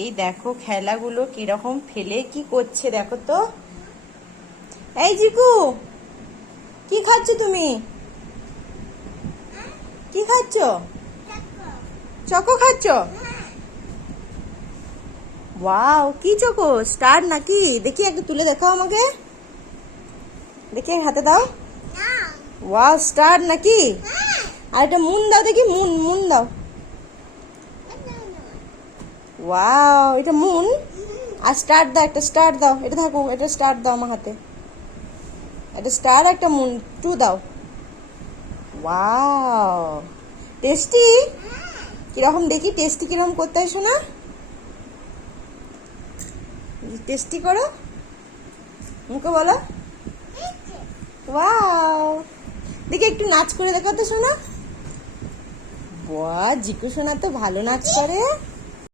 এই দেখো খেলাগুলো কিরকম ফেলে কি করছে দেখো তো। এই জিকু, কি খাচ্ছ তুমি? কি খাচ্ছ? চকো খাচ্ছ? ওয়াও, কি চকো? স্টার নাকি? দেখি একটু তুলে দেখাও আমাকে, দেখি হাতে দাও। ওয়াও, স্টার নাকি? আর এটা মুন দাও দেখি, মুন মুন দাও। ওয়াও, এটা মুন। আর স্টার দাও, একটা স্টার দাও। এটা থাকো, এটা স্টার দাও আমার হাতে। এটা স্টার, একটা মুন টু দাও। Wow, tasty. কিরকম দেখি টেস্টি কিরকম করতে হয় শোনা, টেস্টি করো, মুখে বলো। ওয়াও, দেখি একটু নাচ করে দেখাও তো শোনা। বাহ, জিকু সোনা তো ভালো নাচ করে।